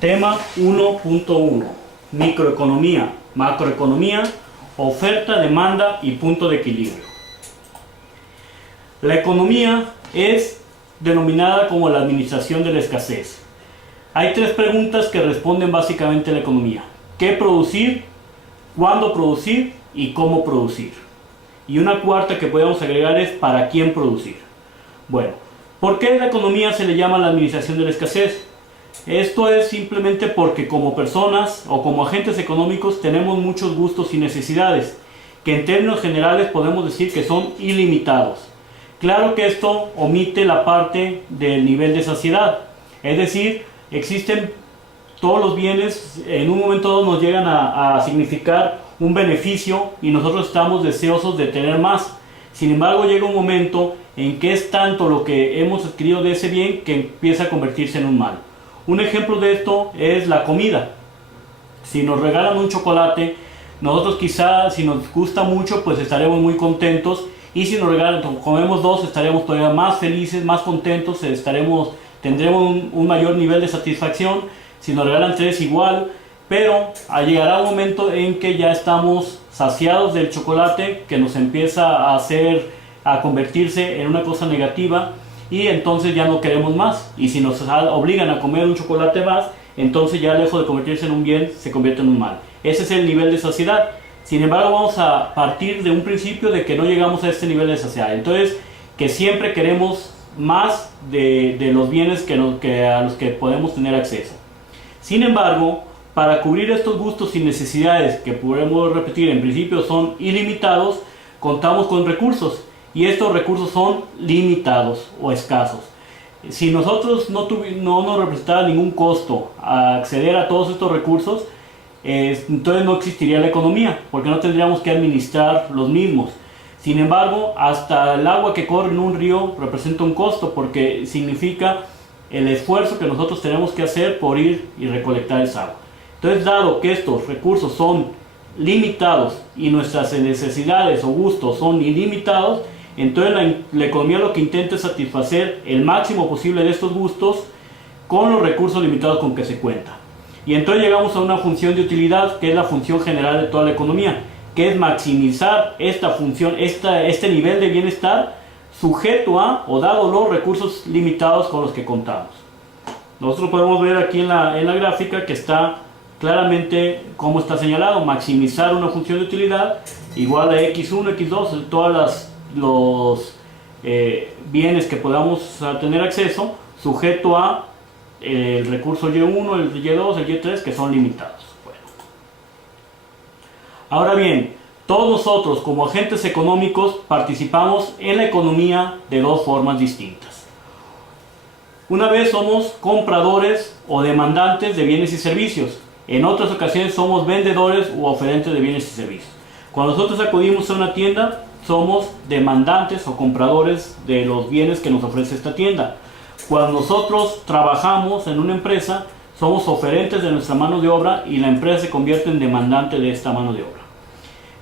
Tema 1.1. Microeconomía, macroeconomía, oferta, demanda y punto de equilibrio. La economía es denominada como la administración de la escasez. Hay tres preguntas que responden básicamente a la economía: ¿qué producir?, ¿cuándo producir? Y ¿cómo producir? Y una cuarta que podemos agregar es ¿para quién producir? Bueno, ¿por qué la economía se le llama la administración de la escasez? Esto es simplemente porque como personas o como agentes económicos tenemos muchos gustos y necesidades, que en términos generales podemos decir que son ilimitados. Claro que esto omite la parte del nivel de saciedad, es decir, existen todos los bienes, en un momento dado nos llegan a significar un beneficio y nosotros estamos deseosos de tener más. Sin embargo, llega un momento en que es tanto lo que hemos adquirido de ese bien que empieza a convertirse en un mal. Un ejemplo de esto es la comida. Si nos regalan un chocolate, nosotros quizá, si nos gusta mucho, pues estaremos muy contentos, y si nos regalan, comemos dos, estaremos todavía más felices, más contentos, tendremos un mayor nivel de satisfacción. Si nos regalan tres, igual, pero llegará un momento en que ya estamos saciados del chocolate, que nos empieza a convertirse en una cosa negativa, y entonces ya no queremos más. Y si nos obligan a comer un chocolate más, entonces ya lejos de convertirse en un bien, se convierte en un mal. Ese es el nivel de saciedad. Sin embargo, vamos a partir de un principio de que no llegamos a este nivel de saciedad. Entonces, que siempre queremos más de los bienes a los que podemos tener acceso. Sin embargo, para cubrir estos gustos y necesidades, que podemos repetir en principio son ilimitados, contamos con recursos, y estos recursos son limitados o escasos. Si nosotros no nos representara ningún costo a acceder a todos estos recursos, entonces no existiría la economía, porque no tendríamos que administrar los mismos. Sin embargo, hasta el agua que corre en un río representa un costo, porque significa el esfuerzo que nosotros tenemos que hacer por ir y recolectar esa agua. Entonces, dado que estos recursos son limitados y nuestras necesidades o gustos son ilimitados, entonces la economía lo que intenta es satisfacer el máximo posible de estos gustos con los recursos limitados con que se cuenta. Y entonces llegamos a una función de utilidad, que es la función general de toda la economía, que es maximizar esta función, este nivel de bienestar sujeto a o dado los recursos limitados con los que contamos. Nosotros podemos ver aquí en la gráfica que está claramente cómo está señalado: maximizar una función de utilidad igual a x1, x2, todos los bienes que podamos tener acceso, sujeto a el recurso y1, el y2, el y3, que son limitados. Bueno. Ahora bien, todos nosotros como agentes económicos participamos en la economía de dos formas distintas. Una vez somos compradores o demandantes de bienes y servicios. En otras ocasiones somos vendedores u oferentes de bienes y servicios. Cuando nosotros acudimos a una tienda, somos demandantes o compradores de los bienes que nos ofrece esta tienda. Cuando nosotros trabajamos en una empresa, somos oferentes de nuestra mano de obra y la empresa se convierte en demandante de esta mano de obra.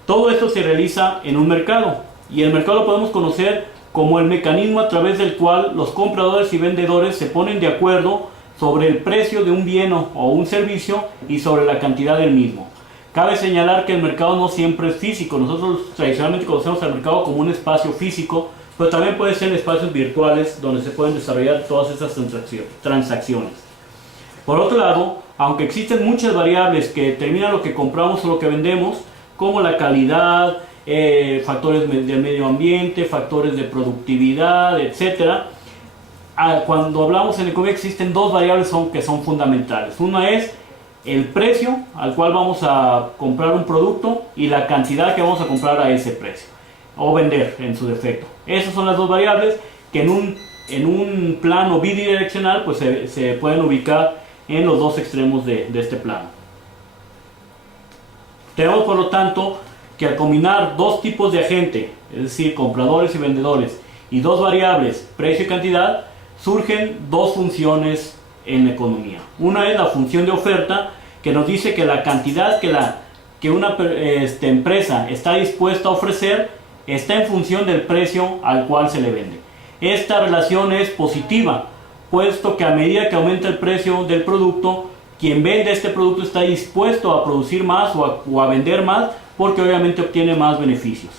Todo esto se realiza en un mercado, y el mercado lo podemos conocer como el mecanismo a través del cual los compradores y vendedores se ponen de acuerdo sobre el precio de un bien o un servicio y sobre la cantidad del mismo. Cabe señalar que el mercado no siempre es físico. Nosotros tradicionalmente conocemos al mercado como un espacio físico, pero también puede ser espacios virtuales donde se pueden desarrollar todas estas transacciones. Por otro lado, aunque existen muchas variables que determinan lo que compramos o lo que vendemos, como la calidad, factores del medio ambiente, factores de productividad, etc. Cuando hablamos en economía existen dos variables que son fundamentales. Una es el precio al cual vamos a comprar un producto y la cantidad que vamos a comprar a ese precio, o vender en su defecto. Esas son las dos variables que en un plano bidireccional pues se pueden ubicar en los dos extremos de este plano. Tenemos por lo tanto que al combinar dos tipos de agente, es decir, compradores y vendedores, y dos variables, precio y cantidad, surgen dos funciones en la economía. Una es la función de oferta, que nos dice que la cantidad que una empresa está dispuesta a ofrecer está en función del precio al cual se le vende. Esta relación es positiva, puesto que a medida que aumenta el precio del producto, quien vende este producto está dispuesto a producir más o a vender más, porque obviamente obtiene más beneficios.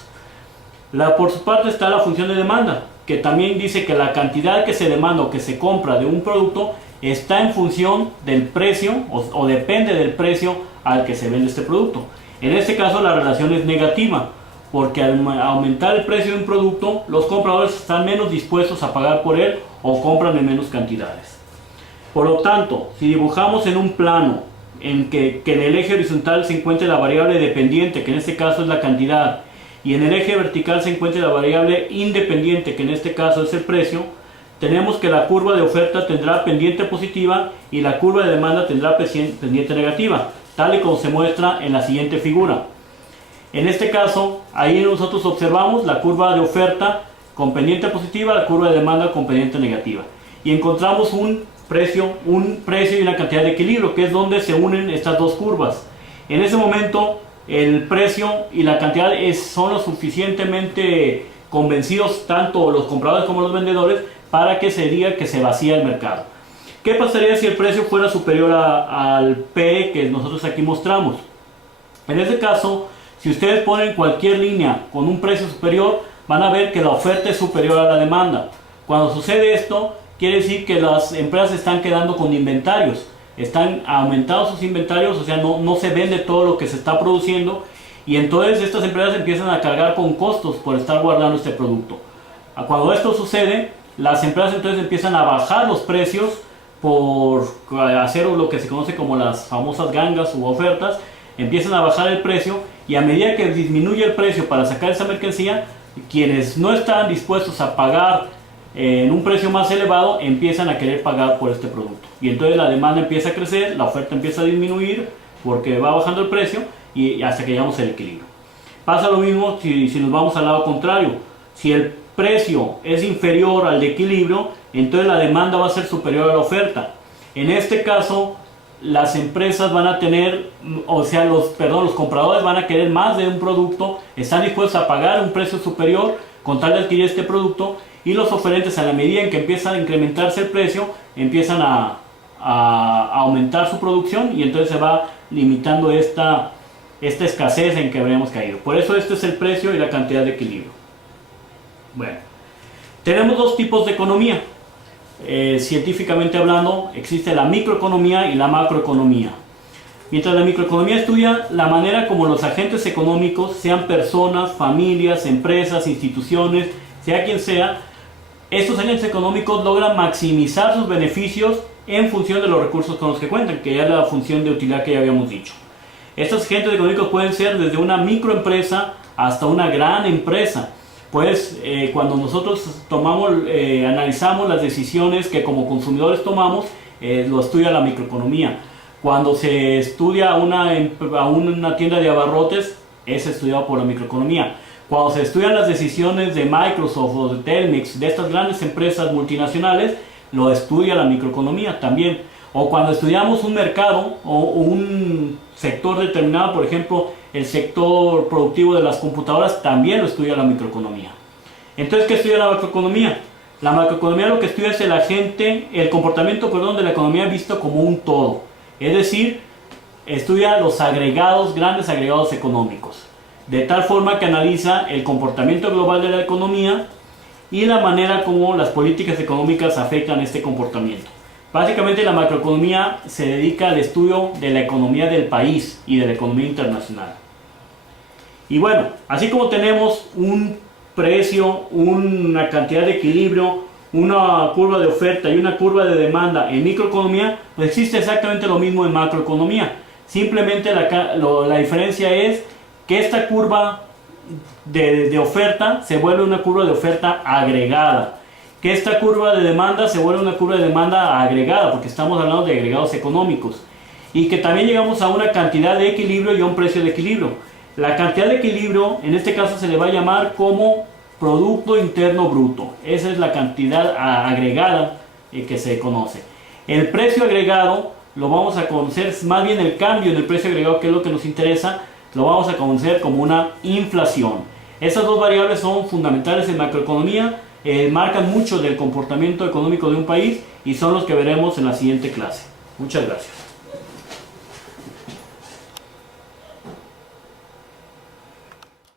Por su parte está la función de demanda, que también dice que la cantidad que se demanda o que se compra de un producto está en función del precio o depende del precio al que se vende este producto. En este caso la relación es negativa, porque al aumentar el precio de un producto, los compradores están menos dispuestos a pagar por él o compran en menos cantidades. Por lo tanto, si dibujamos en un plano en que en el eje horizontal se encuentre la variable dependiente, que en este caso es la cantidad, y en el eje vertical se encuentre la variable independiente, que en este caso es el precio, tenemos que la curva de oferta tendrá pendiente positiva y la curva de demanda tendrá pendiente negativa, tal y como se muestra en la siguiente figura. En este caso, ahí nosotros observamos la curva de oferta con pendiente positiva, la curva de demanda con pendiente negativa, y encontramos un precio y una cantidad de equilibrio, que es donde se unen estas dos curvas. En ese momento el precio y la cantidad son lo suficientemente convencidos, tanto los compradores como los vendedores, para que se diga que se vacía el mercado. ¿Qué pasaría si el precio fuera superior al P que nosotros aquí mostramos? En este caso, si ustedes ponen cualquier línea con un precio superior, van a ver que la oferta es superior a la demanda. Cuando sucede esto, quiere decir que las empresas están quedando con inventarios, están aumentando sus inventarios, o sea, no se vende todo lo que se está produciendo, y entonces estas empresas empiezan a cargar con costos por estar guardando este producto. Cuando esto sucede, las empresas entonces empiezan a bajar los precios por hacer lo que se conoce como las famosas gangas u ofertas, empiezan a bajar el precio, y a medida que disminuye el precio para sacar esa mercancía, quienes no están dispuestos a pagar en un precio más elevado empiezan a querer pagar por este producto, y entonces la demanda empieza a crecer, la oferta empieza a disminuir porque va bajando el precio y hasta que llegamos al equilibrio. Pasa lo mismo si nos vamos al lado contrario. Si el precio es inferior al de equilibrio, entonces la demanda va a ser superior a la oferta. En este caso, las empresas van a tener, o sea, los compradores van a querer más de un producto, están dispuestos a pagar un precio superior con tal de adquirir este producto, y los oferentes, a la medida en que empieza a incrementarse el precio, empiezan a aumentar su producción, y entonces se va limitando esta escasez en que habríamos caído. Por eso este es el precio y la cantidad de equilibrio. Bueno, tenemos dos tipos de economía. Científicamente hablando, existe la microeconomía y la macroeconomía. Mientras la microeconomía estudia la manera como los agentes económicos, sean personas, familias, empresas, instituciones, sea quien sea, estos agentes económicos logran maximizar sus beneficios en función de los recursos con los que cuentan, que ya es la función de utilidad que ya habíamos dicho. Estos agentes económicos pueden ser desde una microempresa hasta una gran empresa. Pues cuando nosotros analizamos las decisiones que como consumidores tomamos, lo estudia la microeconomía. Cuando se estudia a una tienda de abarrotes, es estudiado por la microeconomía. Cuando se estudian las decisiones de Microsoft o de Telmex, de estas grandes empresas multinacionales, lo estudia la microeconomía también. O cuando estudiamos un mercado o un sector determinado, por ejemplo, el sector productivo de las computadoras, también lo estudia la microeconomía. Entonces, ¿qué estudia la macroeconomía? La macroeconomía lo que estudia es el comportamiento de la economía visto como un todo. Es decir, estudia los grandes agregados económicos. De tal forma que analiza el comportamiento global de la economía y la manera como las políticas económicas afectan este comportamiento. Básicamente la macroeconomía se dedica al estudio de la economía del país y de la economía internacional. Y bueno, así como tenemos un precio, una cantidad de equilibrio, una curva de oferta y una curva de demanda en microeconomía, pues existe exactamente lo mismo en macroeconomía. Simplemente la diferencia es que esta curva de oferta se vuelve una curva de oferta agregada, que esta curva de demanda se vuelve una curva de demanda agregada, porque estamos hablando de agregados económicos, y que también llegamos a una cantidad de equilibrio y a un precio de equilibrio. La cantidad de equilibrio en este caso se le va a llamar como Producto Interno Bruto. Esa es la cantidad agregada que se conoce. El precio agregado lo vamos a conocer, más bien el cambio en el precio agregado, que es lo que nos interesa, lo vamos a conocer como una inflación. Estas dos variables son fundamentales en macroeconomía, marcan mucho del comportamiento económico de un país y son los que veremos en la siguiente clase. Muchas gracias.